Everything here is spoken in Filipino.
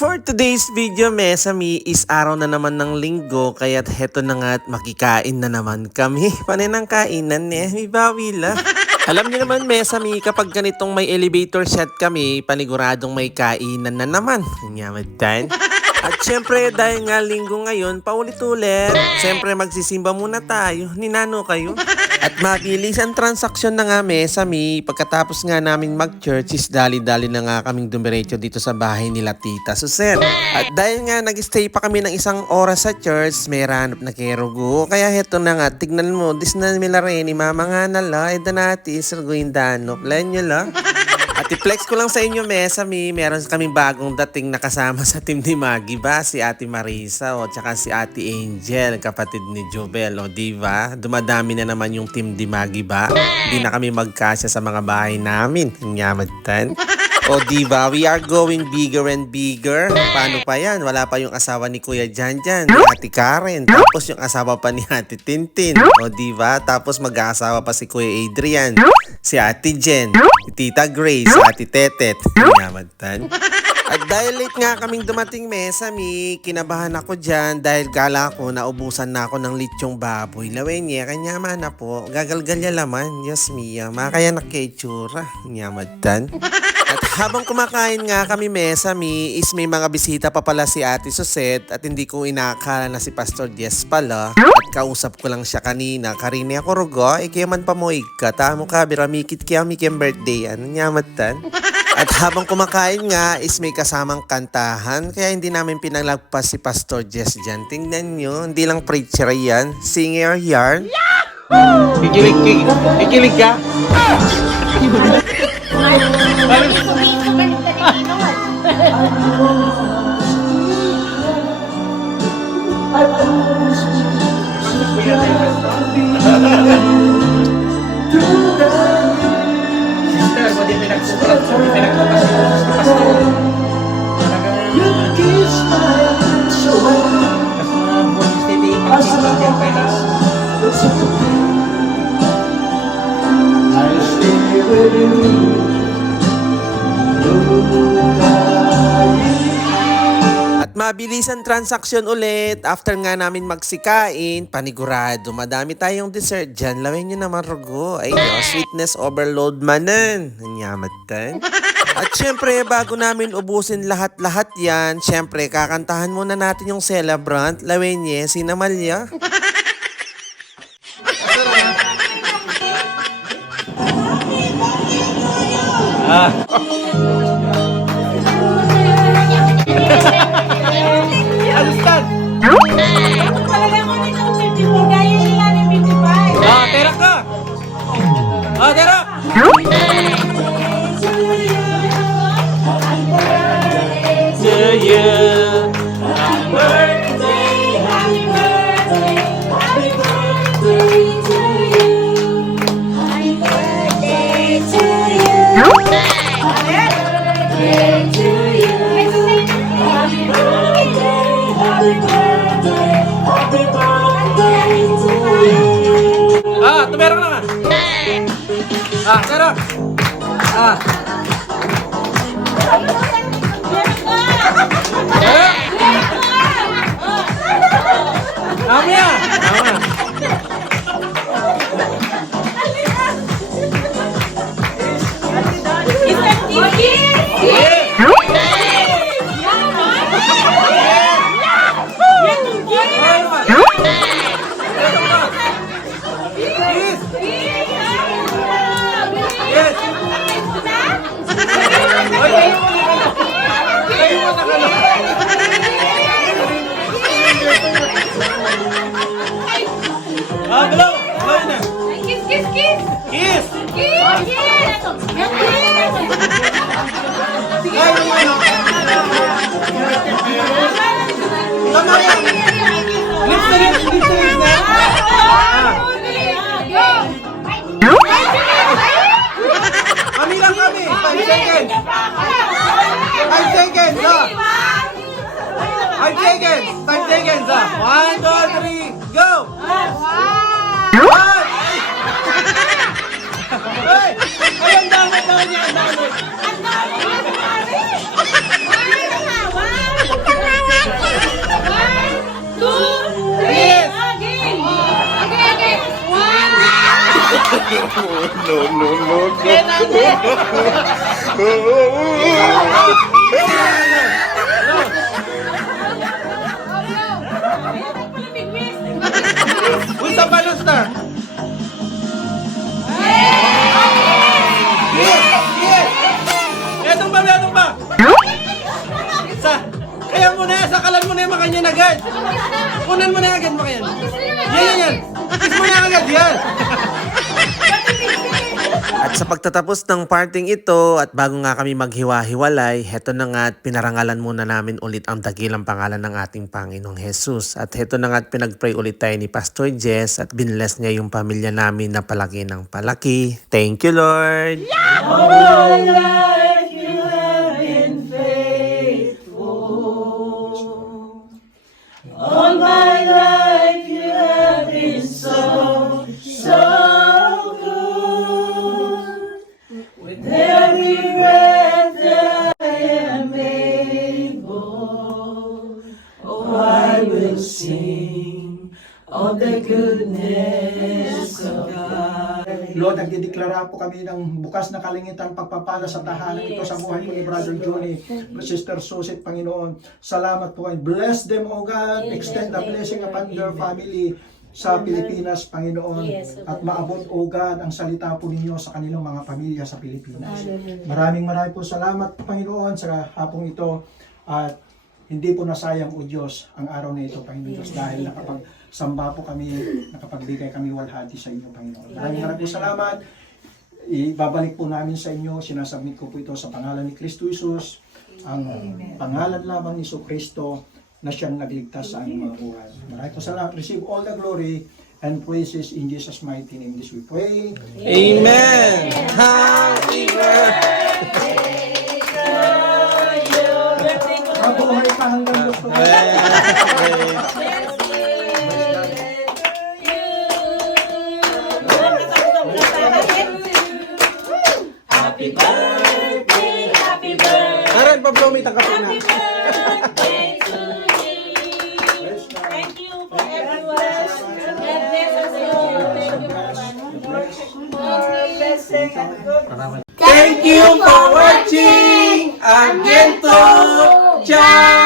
For today's video, Mesami, is araw na naman ng linggo, kaya't heto na nga at makikain na naman kami. Panay ng kainan may bawi la. Alam niyo naman, Mesami, kapag ganitong may elevator shot kami, paniguradong may kainan na naman. Nyamatan. At syempre, dahil nga linggo ngayon, paulit-ulit. Syempre, magsisimba muna tayo. Ninano kayo. At mabilis ang transaksyon na nga, Mesami. Pagkatapos nga namin mag-church is dali-dali na nga kaming dumiretso dito sa bahay nila Tita Susen. At dahil nga nag-stay pa kami ng isang oras sa church, may ranap na kerugo. Kaya heto na nga, tignan mo, dis na nila rin, mama nga nala, eda natin, sarguin danop. Plan nyo la. At i-flex ko lang sa inyo, Mesami, meron kaming bagong dating na kasama sa team ni Maggie ba? Si Ate Marisa o tsaka si Ate Angel, kapatid ni Jobel, o diba? Dumadami na naman yung team ni Maggie ba? Hindi na kami magkasya sa mga bahay namin. Nyamatan. O diba, we are going bigger and bigger. Paano pa yan? Wala pa yung asawa ni Kuya Janjan, ni Ate Karen. Tapos yung asawa pa ni Ate Tintin. O diba? Tapos mag-aasawa pa si Kuya Adrian, si Ate Jen, si Tita Grace, si Ate Tetet. Nyamatan. At dahil late nga kaming dumating, Mesami, kinabahan ako dyan dahil gala ko naubusan na ako ng lechong baboy. Lawenye, kanya na po. Gagalgalya laman. Yes, Mia. Makaya naketsura. Nyamatan. At habang kumakain nga kami, Mesami, is may mga bisita pa pala si Ate Suset at hindi ko inakala na si Pastor Diaz pala. At kausap ko lang siya kanina. Karine ako rugo, ikiyaman pa mo ka. Tamo ka, biramikit kaya mikim birthday. Ano nyamatan? At habang kumakain nga is may kasamang kantahan kaya hindi namin pinalagpas si Pastor Jess dyan. Tingnan nyo, hindi lang preacher yan, singer yarn. Kikilig ka? Sister, pwede pinagsukat si Pastor. Mas mga buwan steady pag-sisig dyan pa rin. I'll stay with you. At mabilis ang transaksyon ulit. After nga namin magsikain, panigurado, madami tayong dessert dyan. Lawin nyo naman rugo. Ay, sweetness overload manan. Nanyamatan. At syempre, bago namin ubusin lahat-lahat yan, syempre, kakantahan muna natin yung celebrant. Lawin niya, si Namalya. Alustan! Talaga ko nito 54, gaya nila ng 55. Terak ka! Terak! To you. Happy birthday, happy birthday, happy birthday to you. Happy birthday to you. Happy birthday to you. Happy birthday, happy birthday, happy birthday to you. Tumerang naman! Terak! Mamaya! Galaw! Galaw na! Kiss, kiss, kiss! Kiss! Kiss! Kiss! Ay, ano? Tama yan! Lips na lips! Lips na lips na! Kami lang kami! 5 seconds! 5 seconds! 5 seconds! 5 seconds! 1, 2, 3, go! Ay! Ay! Ay! Ang dapat na! Uy, sa balos na! Etong ba, etong ba? Kaya mo na, sakalan mo na yung makanyan agad. Kunan mo na agad makanyan. Yan. Kiss mo na agad, yan. At sa pagtatapos ng parting ito at bago nga kami maghiwa-hiwalay, heto na nga at pinarangalan muna namin ulit ang dakilang pangalan ng ating Panginoong Jesus. At heto na nga at pinag-pray ulit tayo ni Pastor Jess at binless niya yung pamilya namin na palaki ng palaki. Thank you, Lord! All my life you have been so good. With every breath that I am able, oh, I will sing of the goodness of God. Lord, nagdideklara po kami ng bukas na kalingitan pagpapala sa tahanan ito sa buhay ko ni Brother Johnny, Sister Susit, Panginoon. Salamat po and bless them, O God. Extend the blessing upon their family sa Pilipinas, Panginoon. At maabot, O God, ang salita po ninyo sa kanilang mga pamilya sa Pilipinas. Maraming po salamat, Panginoon, sa hapong ito. At hindi po nasayang, O Diyos, ang araw na ito, Panginoon Diyos, dahil nakapagsamba po kami, nakapagbigay kami walhati sa inyo, Panginoon. Maraming po salamat. Ibabalik po namin sa inyo, sinasubmit ko po ito sa pangalan ni Kristo Jesus, ang pangalan lamang ni Kristo na siyang nagligtas sa aming mga buhay. Maraming po salamat. Receive all the glory and praises in Jesus' mighty name. This we pray. Amen! Happy birthday! Mabuhay pa hanggang gusto. Happy birthday, happy birthday. Aran, Pablo, may tangkapin na. Birthday to you. Thank you for everyone. God bless us all. Thank you for Thank you for watching! Again to! Ciao!